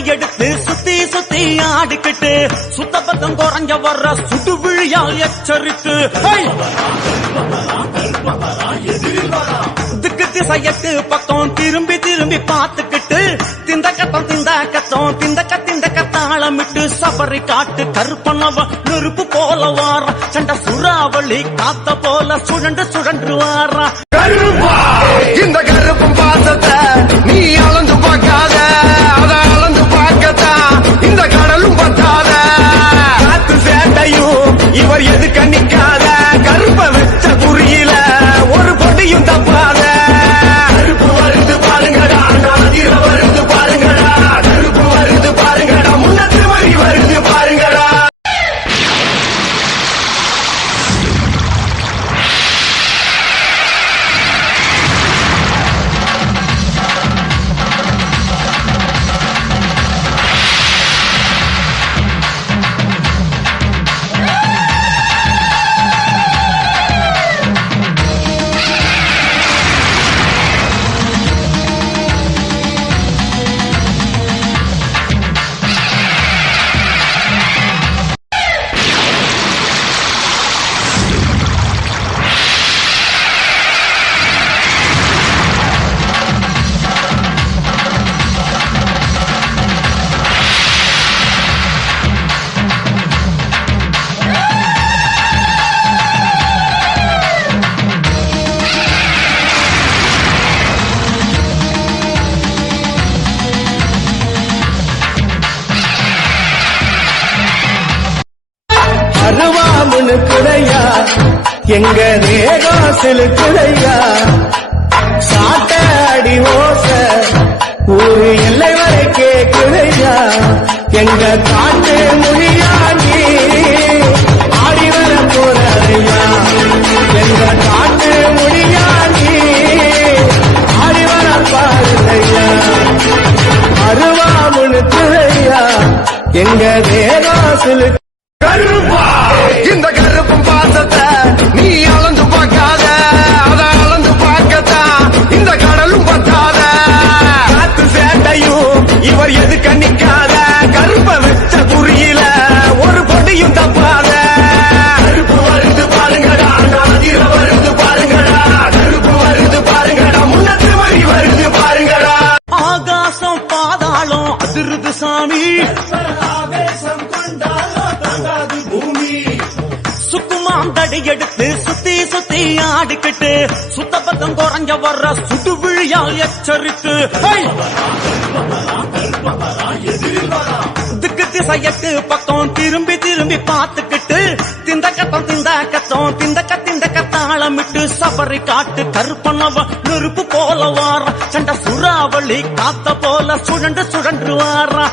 தடி எடுத்து சுத்தி சுத்தி ஆடிக்கிட்டு சுத்த பக்கம் குறைஞ்ச வர்ற சுட்டு விழியால் எச்சரித்து திக்கு திசையட்டு பக்கம் திரும்பி திரும்பி பார்த்துக்கிட்டு திந்த கத்தாளமிட்டு சபரி காட்டு கருப்பனவ நெருப்பு போல வாரா சண்ட சுறாவளி காத்த போல சுழண்டு சுழன்று வாரா. இந்த கருப்பும் பாசத்தை நீ அளந்து பார்க்காத, அத அளந்து பார்க்கத்தான் இந்த கடலும் பத்தாத. காத்து சேட்டையும் இவர் எது கண்ணிக்காத, கருப்ப வெச்ச குறியில ஒரு பொடியும் தப்பாத. கருப்பு வருது பாருங்கடா, நாதிர வருது பாருங்கடா, கருப்பு வருது பாருங்கடா, முன்னத்து வரி வருது பாருங்கடா. அருவாமுனு குடையா எங்க தேகாசிலு குடையா சாட்ட அடி ஓச ஊரு எல்லை வரை கேக்குதையா எங்க காட்டு மொழியா நீ ஆடி வர போறையா எங்க காட்டு மொழியா நீ ஆடி வர பாருதையா அருவாமுனு குடையா எங்க தேகாசிலு இந்த கருப்பும் பாசத்தை நீ அளந்து பார்க்காத, அத அளந்து பார்க்கத்தான் இந்த கடலும் பத்தாத. காத்து சேட்டையும் இவர் எது கண்ணிக்காத, கருப்ப வெச்ச குறியில ஒரு பொடியும் தப்பாத. கருப்பு வருது பாருங்கடா, நாதிர வருது பாருங்கடா, கருப்பு வருது பாருங்கடா, முன்னத்து வரி வருது பாருங்கடா. ஆகாசம் பாதாளம் அதிருது சாமி, சுக்குமாம் தடி எடுத்து சுத்தி சுத்தி ஆடிக்கிட்டு சுத்த பக்கம் குறைஞ்ச வர்ற சுட்டு விழியால் எச்சரித்து திக்கு திசையட்டு பக்கம் திரும்பி திரும்பி பார்த்துக்கிட்டு திந்த கத்தாளமிட்டு சபரி காட்டு கருப்பனவ நெருப்பு போல வாரா சண்ட சுறாவளி காத்த போல சுழண்டு சுழன்று வாரா.